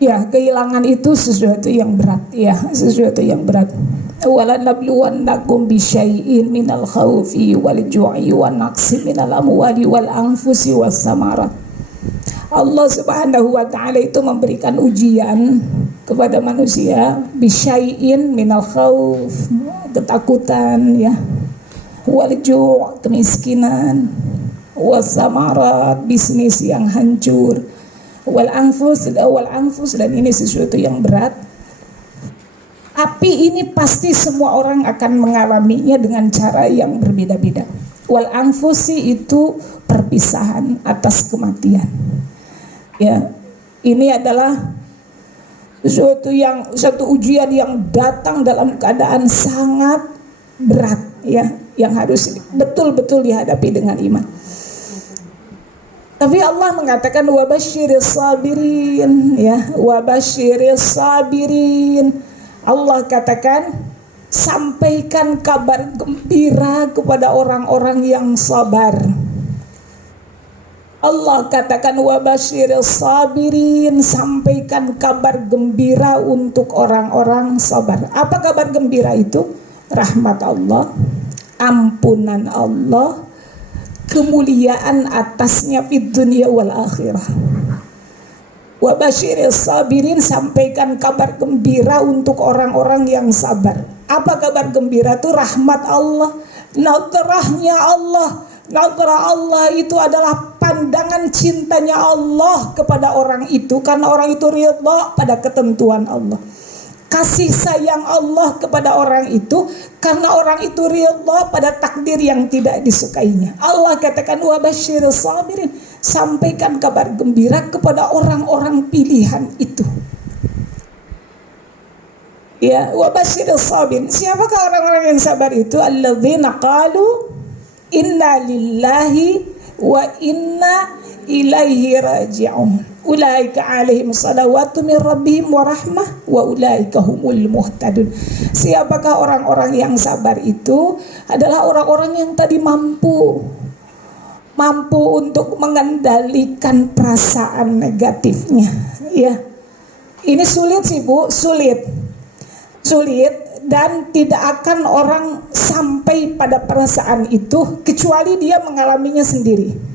Ya, kehilangan itu sesuatu yang berat, ya, sesuatu yang berat. Walanabluwannakum bisyai'in minal khawfi wal ju'i wa naqsi minal amwali wal anfusi was samarat. Allah Subhanahu wa taala itu memberikan ujian kepada manusia bisyai'in minal khawf, ketakutan, ya, wal ju', kemiskinan, was samarat, bisnis yang hancur, wal anfus, dan ini sesuatu yang berat. Tapi ini pasti semua orang akan mengalaminya dengan cara yang berbeda-beda. Wal anfusi itu perpisahan atas kematian. Ya, ini adalah suatu ujian yang datang dalam keadaan sangat berat, ya, yang harus betul-betul dihadapi dengan iman. Tapi Allah mengatakan wabasyiris sabirin, ya, wabasyiris sabirin. Allah katakan sampaikan kabar gembira kepada orang-orang yang sabar. Allah katakan wabasyiris sabirin, sampaikan kabar gembira untuk orang-orang sabar. Apa kabar gembira itu? Rahmat Allah, ampunan Allah, kemuliaan atasnya fid dunia wal akhirah. Wa basyiris sabirin, sampaikan kabar gembira untuk orang-orang yang sabar. Apa kabar gembira itu? Rahmat Allah, nadrahnya Allah. Nadrah Allah itu adalah pandangan cintanya Allah kepada orang itu, karena orang itu ridha pada ketentuan Allah. Kasih sayang Allah kepada orang itu karena orang itu ridha pada takdir yang tidak disukainya. Allah katakan wa basyiris sabirin, sampaikan kabar gembira kepada orang-orang pilihan itu. Ya, wa basyiris sabirin. Siapakah orang-orang yang sabar itu? Alladzina qalu inna lillahi wa inna ilaihi raji'un. Ulaika alaihim salawatu min rabbihim wa rahmah wa ulaika humul muhtadun. Siapakah orang-orang yang sabar itu? Adalah orang-orang yang tadi mampu untuk mengendalikan perasaan negatifnya, ya. Ini sulit sih Bu, sulit dan tidak akan orang sampai pada perasaan itu kecuali dia mengalaminya sendiri.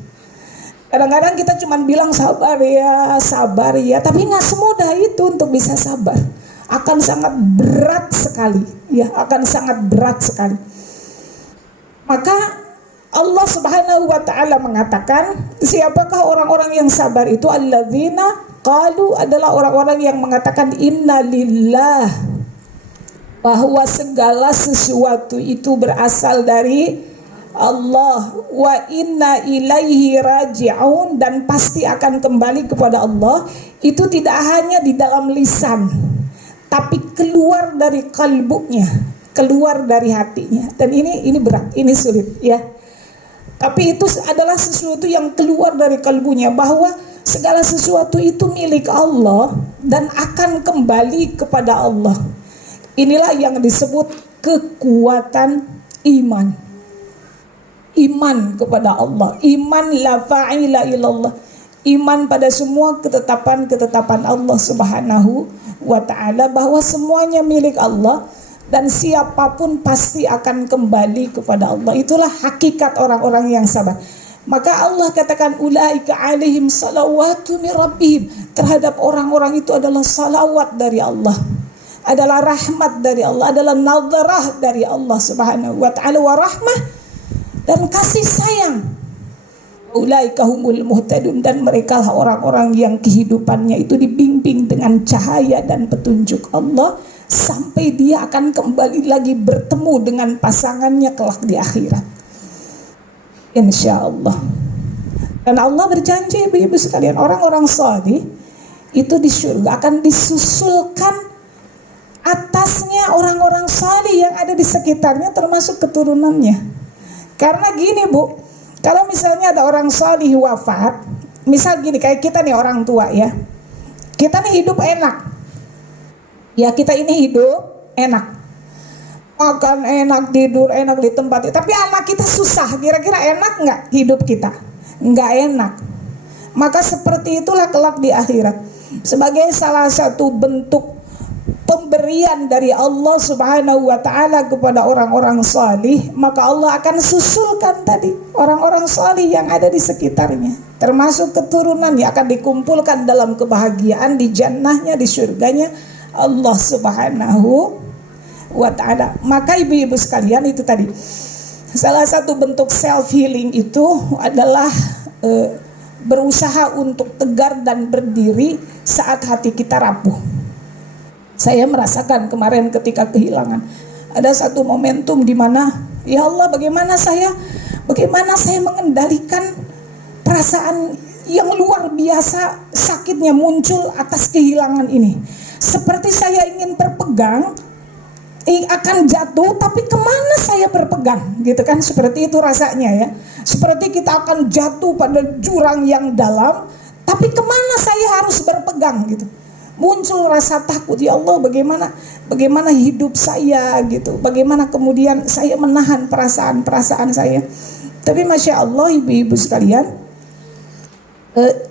Kadang-kadang kita cuma bilang sabar ya, tapi nggak semudah itu untuk bisa sabar. Akan sangat berat sekali, ya, akan sangat berat sekali. Maka Allah Subhanahu wa taala mengatakan, siapakah orang-orang yang sabar itu? Alladzina qalu, adalah orang-orang yang mengatakan inna lillah, bahwa segala sesuatu itu berasal dari Allah, wa inna ilaihi raji'un, dan pasti akan kembali kepada Allah. Itu tidak hanya di dalam lisan, tapi keluar dari kalbunya, keluar dari hatinya. Dan ini berat, ini sulit, ya. Tapi itu adalah sesuatu yang keluar dari kalbunya, bahwa segala sesuatu itu milik Allah dan akan kembali kepada Allah. Inilah yang disebut kekuatan iman. Iman kepada Allah, iman la fa'ila ilallah, iman pada semua ketetapan-ketetapan Allah Subhanahu wa ta'ala, bahwa semuanya milik Allah dan siapapun pasti akan kembali kepada Allah. Itulah hakikat orang-orang yang sabar. Maka Allah katakan ulaika alaihim salawatu min rabbihim, terhadap orang-orang itu adalah salawat dari Allah, adalah rahmat dari Allah, adalah nadrah dari Allah Subhanahu wa ta'ala, wa rahmah, dan kasih sayang. Ulaika humul muhtadun, dan mereka lah orang-orang yang kehidupannya itu dibimbing dengan cahaya dan petunjuk Allah, sampai dia akan kembali lagi bertemu dengan pasangannya kelak di akhirat, insya Allah. Dan Allah berjanji, ibu-ibu sekalian, orang-orang salih itu di surga akan disusulkan atasnya orang-orang salih yang ada di sekitarnya, termasuk keturunannya. Karena gini Bu, kalau misalnya ada orang salih wafat, misal gini, kayak kita nih orang tua, ya, kita nih hidup enak, ya, kita ini hidup enak, makan enak, tidur enak di tempat, tapi anak kita susah. Kira-kira enak nggak hidup kita? Nggak enak. Maka seperti itulah kelak di akhirat. sebagai salah satu bentuk pemberian dari Allah Subhanahu wa taala kepada orang-orang salih, maka Allah akan susulkan tadi orang-orang salih yang ada di sekitarnya, termasuk keturunan yang akan dikumpulkan dalam kebahagiaan di jannahnya, di surganya Allah Subhanahu wa taala. Maka ibu-ibu sekalian, itu tadi salah satu bentuk self healing itu adalah berusaha untuk tegar dan berdiri saat hati kita rapuh. Saya merasakan kemarin ketika kehilangan, ada satu momentum di mana ya Allah, bagaimana saya mengendalikan perasaan yang luar biasa sakitnya muncul atas kehilangan ini. Seperti saya ingin berpegang, akan jatuh, tapi kemana saya berpegang, gitu kan? Seperti itu rasanya ya. Seperti kita akan jatuh pada jurang yang dalam, tapi kemana saya harus berpegang, gitu. Muncul rasa takut, ya Allah, bagaimana hidup saya, gitu. Bagaimana kemudian saya menahan perasaan saya. Tapi Masya Allah, ibu-ibu sekalian,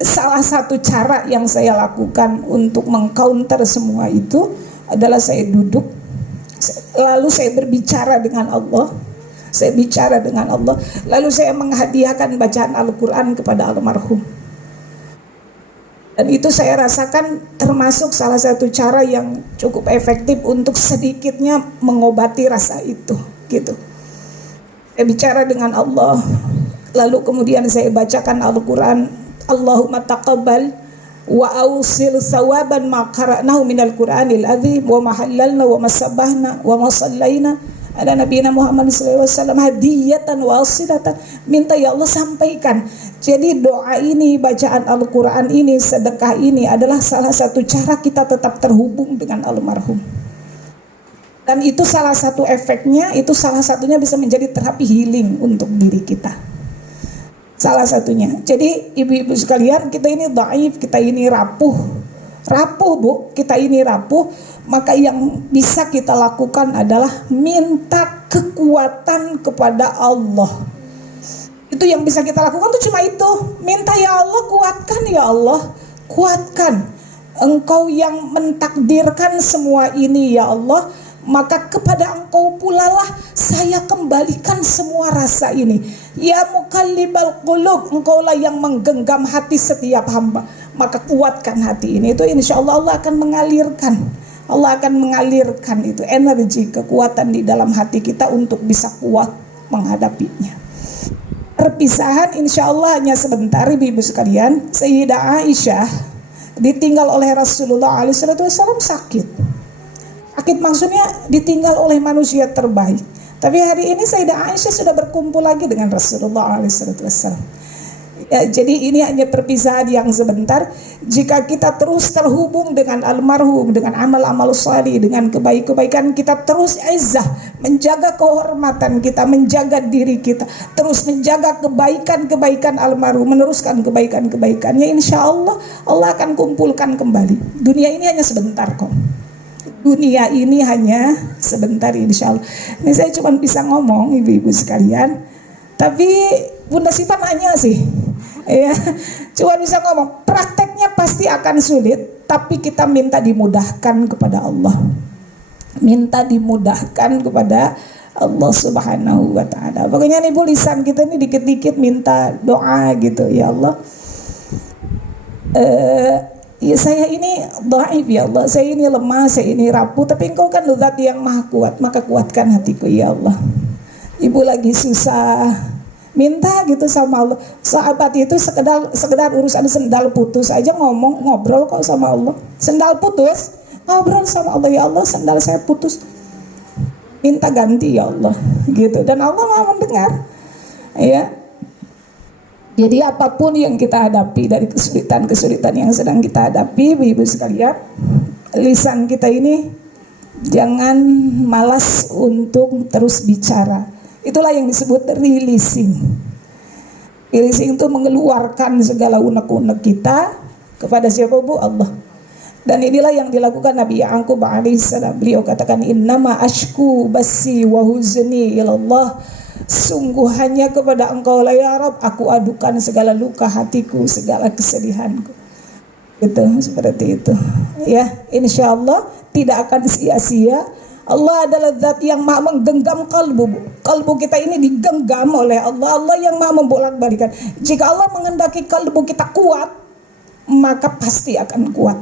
salah satu cara yang saya lakukan untuk mengcounter semua itu adalah saya duduk, lalu saya berbicara dengan Allah. Lalu saya menghadiahkan bacaan Al-Quran kepada almarhum. Dan itu saya rasakan termasuk salah satu cara yang cukup efektif untuk sedikitnya mengobati rasa itu, gitu. Saya bicara dengan Allah, lalu kemudian saya bacakan Al-Quran. Allahumma taqabbal wa awsil sawaban ma qara'nahu minal Qur'anil azim wa ma halalna wa ma sabbahna wa ma sallaina ala nabiyina Muhammad sallallahu alaihi wasallam hadiyatan wa asilatan. Minta ya Allah sampaikan. Jadi doa ini, bacaan Al-Quran ini, sedekah ini adalah salah satu cara kita tetap terhubung dengan almarhum. Dan itu salah satu efeknya, itu salah satunya bisa menjadi terapi healing untuk diri kita. Salah satunya. Jadi ibu-ibu sekalian, kita ini dhaif, kita ini rapuh Bu, kita ini rapuh. Maka yang bisa kita lakukan adalah minta kekuatan kepada Allah. Itu yang bisa kita lakukan tuh cuma itu. Minta, ya Allah kuatkan, ya Allah kuatkan. Engkau yang mentakdirkan semua ini, ya Allah. Maka kepada Engkau pula lah saya kembalikan semua rasa ini. Ya muqallibal qulub, Engkaulah yang menggenggam hati setiap hamba. Maka kuatkan hati ini. Itu insya Allah Allah akan mengalirkan. Allah akan mengalirkan itu energi, kekuatan di dalam hati kita untuk bisa kuat menghadapinya. Perpisahan insya Allah hanya sebentar, ibu-ibu sekalian. Sayyidah Aisyah ditinggal oleh Rasulullah SAW sakit. Sakit maksudnya ditinggal oleh manusia terbaik. Tapi hari ini Sayyidah Aisyah sudah berkumpul lagi dengan Rasulullah SAW. Ya, jadi ini hanya perpisahan yang sebentar. Jika kita terus terhubung dengan almarhum, dengan amal-amal salih, dengan kebaikan kita terus izzah, menjaga kehormatan kita, menjaga diri kita, terus menjaga kebaikan-kebaikan almarhum, meneruskan kebaikan-kebaikannya, insya Allah Allah akan kumpulkan kembali. Dunia ini hanya sebentar kok. Dunia ini hanya sebentar insya Allah. Ini saya cuma bisa ngomong ibu-ibu sekalian, tapi Bunda Sita nanya sih, ya, cuma bisa ngomong. Prakteknya pasti akan sulit, tapi kita minta dimudahkan kepada Allah. Minta dimudahkan kepada Allah Subhanahu wa ta'ala. Pokoknya nih Bu, lisan kita ini dikit-dikit minta doa gitu, ya Allah. Ya saya ini dhaif ya Allah, saya ini lemah, saya ini rapuh, tapi Engkau kan zat yang maha kuat, maka kuatkan hatiku ya Allah. Ibu lagi susah, minta gitu sama Allah. Sahabat itu sekedar urusan sendal putus aja ngobrol kok sama Allah. Sendal putus, ngobrol sama Allah, ya Allah sendal saya putus, minta ganti ya Allah gitu. Dan Allah mau mendengar ya. Jadi apapun yang kita hadapi, dari kesulitan-kesulitan yang sedang kita hadapi, ibu-ibu sekalian, lisan kita ini jangan malas untuk terus bicara. Itulah yang disebut releasing. Releasing itu mengeluarkan segala unek-unek kita kepada siapa Bu? Allah. Dan inilah yang dilakukan Nabi Ya'qub alaihissalam. Beliau katakan, innama ashku basi wa huzni ilallah. Sungguh hanya kepada Engkau lah ya Rabb aku adukan segala luka hatiku, segala kesedihanku. Itu seperti itu. Ya, insya Allah tidak akan sia-sia. Allah adalah zat yang maha menggenggam kalbu. Kalbu kita ini digenggam oleh Allah. Allah yang maha membolak-balikan. Jika Allah menghendaki kalbu kita kuat, maka pasti akan kuat.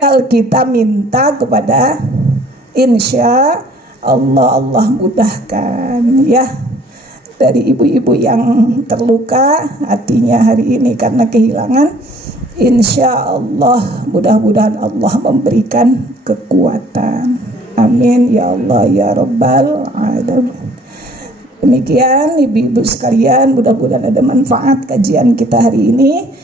Kalau kita minta kepada, insya Allah, Allah mudahkan ya. Dari ibu-ibu yang terluka hatinya hari ini karena kehilangan, insya Allah mudah-mudahan Allah memberikan kekuatan. Amin ya Allah ya Rabbal Alamin. Demikian ibu-ibu sekalian, mudah-mudahan ada manfaat kajian kita hari ini.